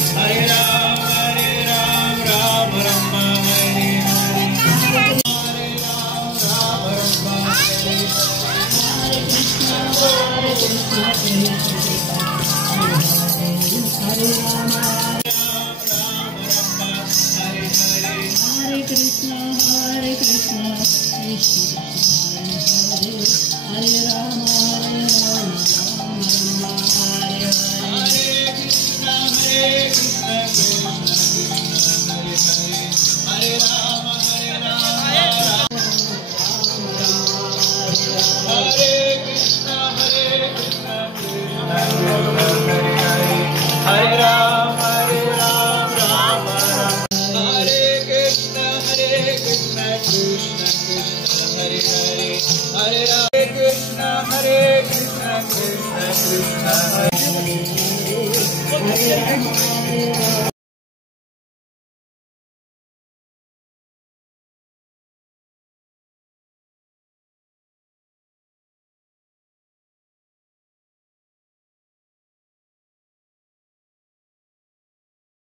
Hare Ram, Ram Ram, Hare Hare, Hare Ram, Ram Ram, Hare Krishna, Hare Krishna, Krishna Krishna, Hare Rama, Rama Rama, Hare Krishna, Krishna Krishna, Hare Rama, Rama Hare Krishna, Krishna Krishna, Hare Rama, Rama Rama, Hare Krishna, Krishna Krishna, Hare Hare, Hare Rama, Krishna, Krishna Krishna, Hare Hare, Hare Rama,